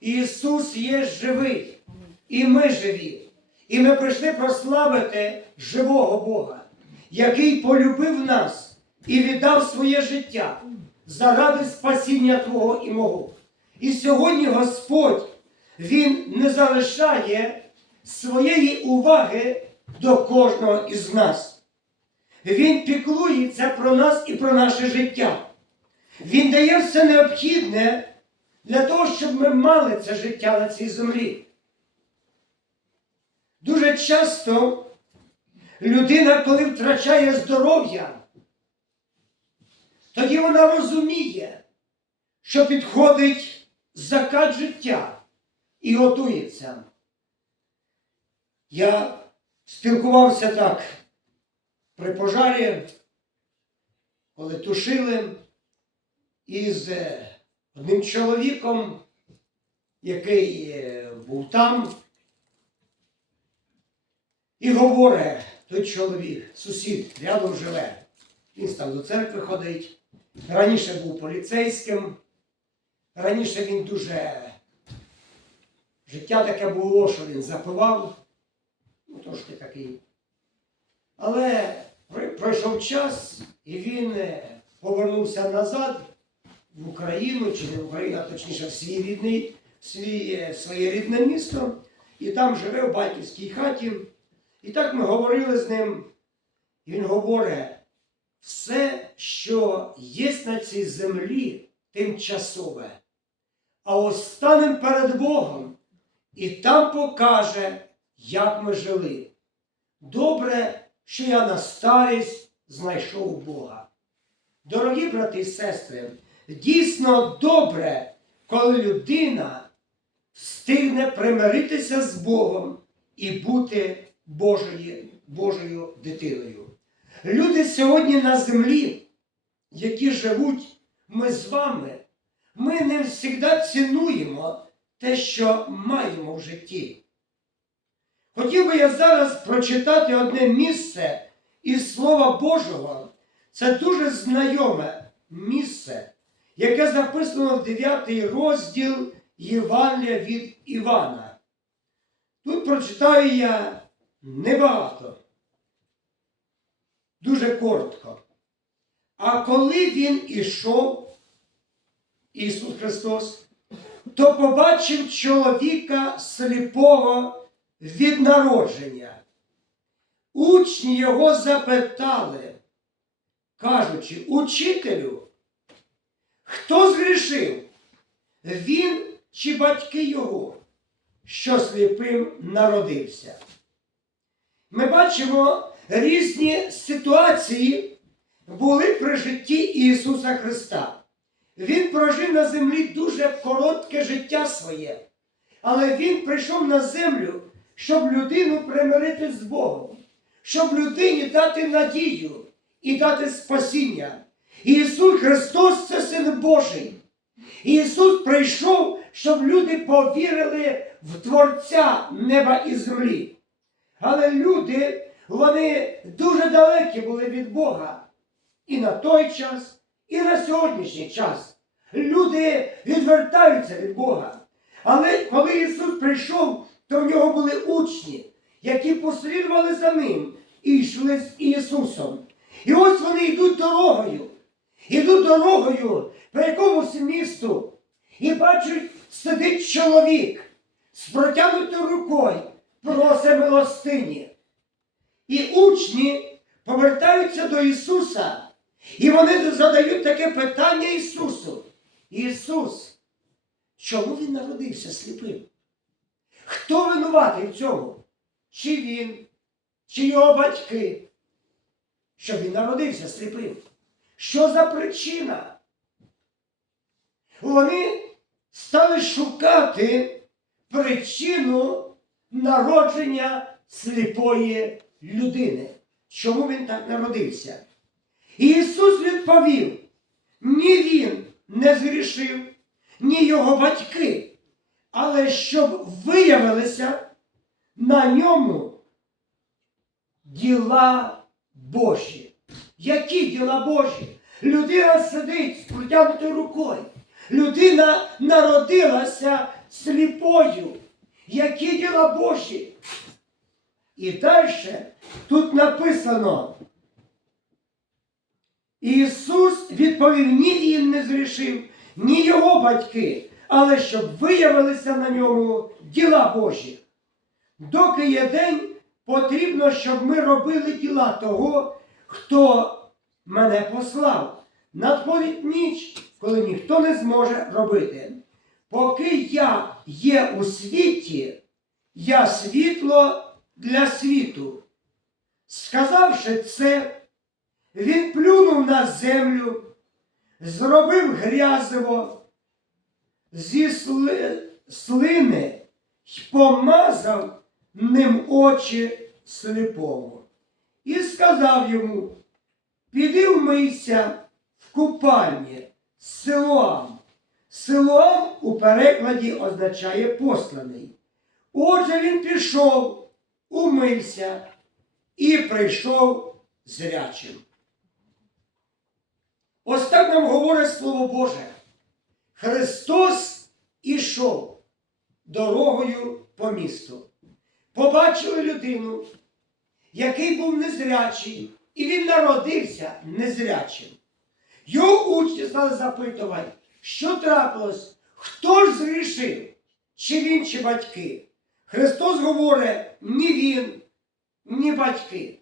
Ісус є живий, і ми живі. І ми прийшли прославити живого Бога, який полюбив нас і віддав своє життя заради спасіння Твого і мого. І сьогодні Господь, Він не залишає своєї уваги до кожного із нас. Він піклується про нас і про наше життя. Він дає все необхідне для того, щоб ми мали це життя на цій землі. Дуже часто людина, коли втрачає здоров'я, тоді вона розуміє, що підходить закат життя і готується. Я спілкувався так при пожарі, коли тушили із е, одним чоловіком, який е, був там, і говорить той чоловік, сусід рядом живе. Він там до церкви ходить. Раніше був поліцейським. Раніше він дуже життя таке було, що він запивав. Ну, трошки такий. Але пройшов час, і він е, повернувся назад в Україну, чи в Україну, а точніше в свій рідний, свій, е, своє рідне місто, і там живе в батьківській хаті. І так ми говорили з ним, він говорить, все, що є на цій землі, тимчасове, а останем перед Богом, і там покаже, як ми жили. Добре, що я на старість знайшов Бога. Дорогі брати і сестри, дійсно добре, коли людина встигне примиритися з Богом і бути Божою, Божою дитиною. Люди сьогодні на землі, які живуть ми з вами, ми не завжди цінуємо те, що маємо в житті. Хотів би я зараз прочитати одне місце із Слова Божого. Це дуже знайоме місце, яке записано в 9 розділ Євангелія від Івана. Тут прочитаю я небагато, дуже коротко. А коли він ішов, Ісус Христос, то побачив чоловіка сліпого від народження. Учні його запитали, кажучи, учителю, хто згрішив? Він чи батьки його, що сліпим народився? Ми бачимо різні ситуації були при житті Ісуса Христа. Він прожив на землі дуже коротке життя своє, але Він прийшов на землю, щоб людину примирити з Богом, щоб людині дати надію і дати спасіння. Ісус Христос це. Ісус прийшов, щоб люди повірили в Творця неба і землі. Але люди, вони дуже далекі були від Бога. І на той час, і на сьогоднішній час. Люди відвертаються від Бога. Але коли Ісус прийшов, то в нього були учні, які послідували за ним і йшли з Ісусом. І ось вони йдуть дорогою. Йдуть дорогою по якомусь місту і бачать, сидить чоловік з протягнутою рукою, просить милостині. І учні повертаються до Ісуса, і вони задають таке питання Ісусу. Ісус, чому Він народився сліпим? Хто винуватий в цьому? Чи він, чи його батьки? Що він народився сліпим? Що за причина? Вони стали шукати причину народження сліпої людини. Чому він так народився? І Ісус відповів: ні він не згрішив, ні його батьки, але щоб виявилися на ньому діла Божі. Які діла Божі? Людина сидить з протягнутою рукою. Людина народилася сліпою. Які діла Божі? І далі тут написано. Ісус відповів, ні він не зрішив, ні його батьки, але щоб виявилися на ньому діла Божі. Доки є день, потрібно, щоб ми робили діла того, хто мене послав. Надходить ніч, коли ніхто не зможе робити. Поки я є у світі, я світло для світу. Сказавши це, він плюнув на землю, зробив грязиво зі сли- слини й помазав ним очі сліпому. І сказав йому: Піди вмийся в купальні Силоам. Силоам у перекладі означає посланий. Отже, він пішов, умився і прийшов зрячим. Ось так нам говорить Слово Боже. Христос ішов дорогою по місту. Побачили людину, який був незрячий, і він народився незрячим. Його учні стали запитувати, що трапилось, хто ж зрішив, чи він, чи батьки. Христос говорить, ні він, ні батьки.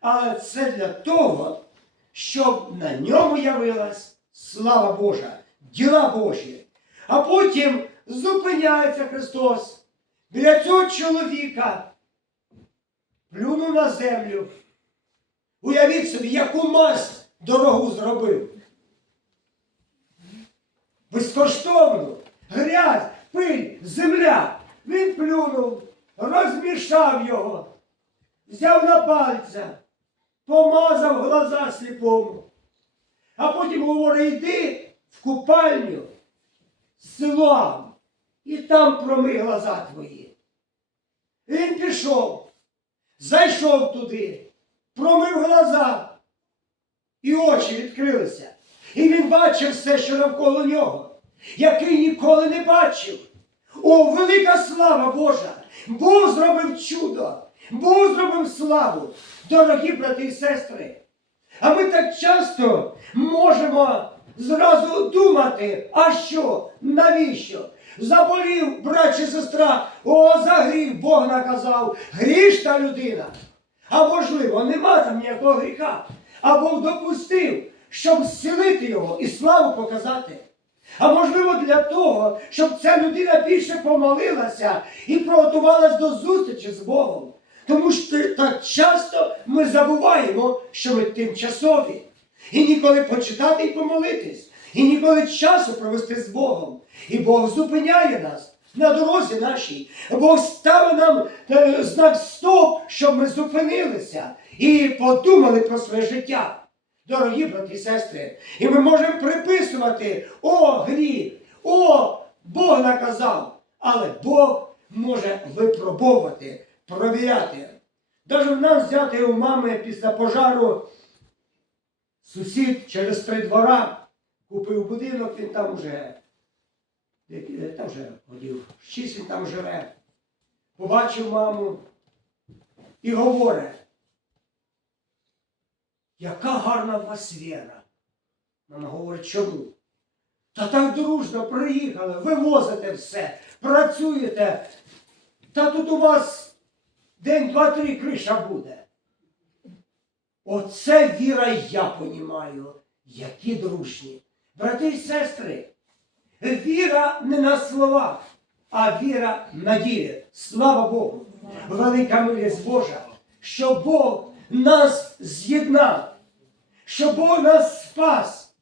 Але це для того, щоб на ньому явилась слава Божа, діла Божі. А потім зупиняється Христос біля цього чоловіка, плюнув на землю. Уявіть собі, яку мазь дорогу зробив. Безкоштовно, грязь, пиль, земля. Він плюнув, розмішав його, взяв на пальця, помазав глаза сліпому. А потім говорить, йди в купальню з селом, і там промий глаза твої. Він пішов, зайшов туди, промив глаза, і очі відкрилися. І він бачив все, що навколо нього, який ніколи не бачив. О, велика слава Божа! Бог зробив чудо, Бог зробив славу, дорогі брати і сестри. А ми так часто можемо зразу думати, а що, навіщо? Заболів брат чи сестра, о, за гріх Бог наказав, гріш та людина. А можливо, нема там ніякого гріха. А Бог допустив, щоб зцілити його і славу показати. А можливо, для того, щоб ця людина більше помолилася і приготувалась до зустрічі з Богом. Тому що так часто ми забуваємо, що ми тимчасові. І ніколи почитати і помолитись, і ніколи часу провести з Богом. І Бог зупиняє нас на дорозі нашій. Бог ставить нам е, знак стоп, щоб ми зупинилися і подумали про своє життя. Дорогі брати і сестри, і ми можемо приписувати о гріх, о, Бог наказав, але Бог може випробовувати, провіряти. Даже в нас взяти у мами після пожару сусід через три двора купив будинок, він там вже, е, там вже годів, шість він там живе. Побачив маму і говорить, яка гарна в вас віра. Мама говорить, чому? Та так дружно приїхали, вивозите все, працюєте. Та тут у вас день, два, три криша буде. Оце віра я понімаю, які дружні. Брати і сестри, віра не на словах, а віра на ділі. Слава Богу! Велика милість Божа, що Бог нас з'єднав, що Бог нас спас,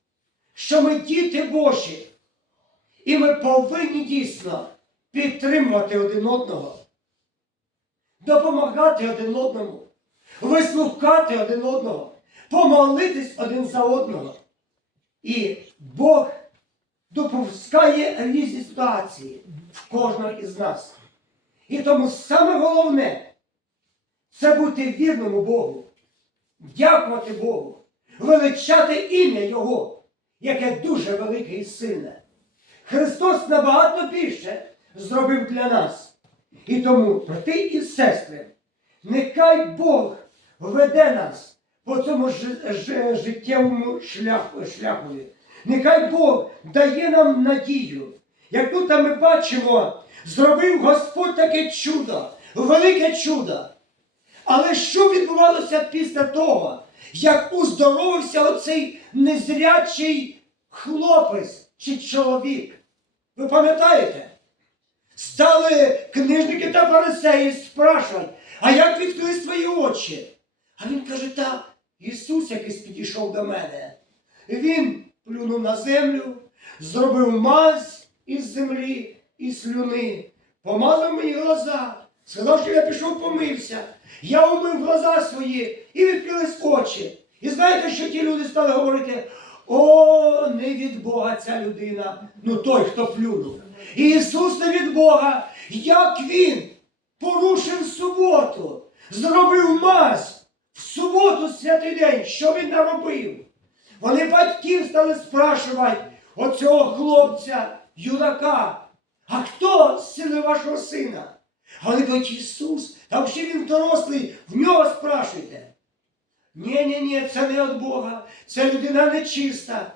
що ми діти Божі. І ми повинні дійсно підтримувати один одного, допомагати один одному, вислухати один одного, помолитись один за одного. І Бог допускає різні ситуації в кожного із нас. І тому саме головне це бути вірному Богу, дякувати Богу, величати ім'я Його, яке дуже велике і сильне. Христос набагато більше зробив для нас. І тому, брати і сестри, нехай Бог веде нас по цьому ж- ж- життєвому шляху, шляхові. Нехай Бог дає нам надію. Як тут ми бачимо, зробив Господь таке чудо, велике чудо. Але що відбувалося після того, як уздоровився оцей незрячий хлопець чи чоловік? Ви пам'ятаєте? Стали книжники та фарисеї спрашувати, а як відкрились твої очі? А він каже, та Ісус якийсь підійшов до мене. Він плюнув на землю, зробив мазь із землі і слюни, помазав мені глаза, сказав, що я пішов помився. Я умив глаза свої і відкрились очі. І знаєте, що ті люди стали говорити? О, не від Бога ця людина, ну той, хто плюнув. І Ісус не від Бога. Як Він порушив суботу, зробив мазь в суботу святий день, що він наробив? Вони батьків стали спрашувати оцього хлопця, юнака, а хто сили вашого сина? А вони кажуть, Ісус, там ще він дорослий, в нього спрашуйте. Ні, ні, ні, це не від Бога, це людина нечиста.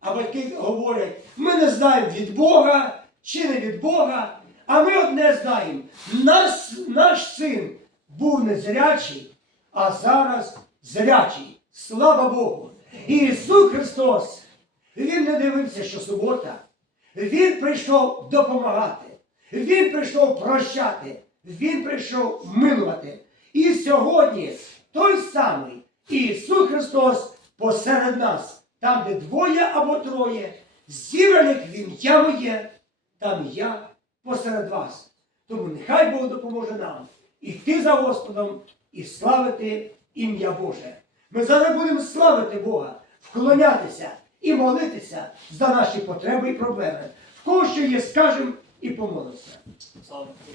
А батьки говорять, ми не знаємо від Бога чи не від Бога, а ми одне знаємо. Наш, наш син був незрячий, а зараз зрячий. Слава Богу! Ісус Христос, Він не дивився, що субота. Він прийшов допомагати. Він прийшов прощати. Він прийшов милувати. І сьогодні той самий Ісус Христос посеред нас, там, де двоє або троє, зібраних в ім'я моє, там я посеред вас. Тому нехай Бог допоможе нам іти за Господом і славити ім'я Боже. Ми зараз будемо славити Бога, вклонятися і молитися за наші потреби і проблеми. В кого що є, скажемо і помолимося.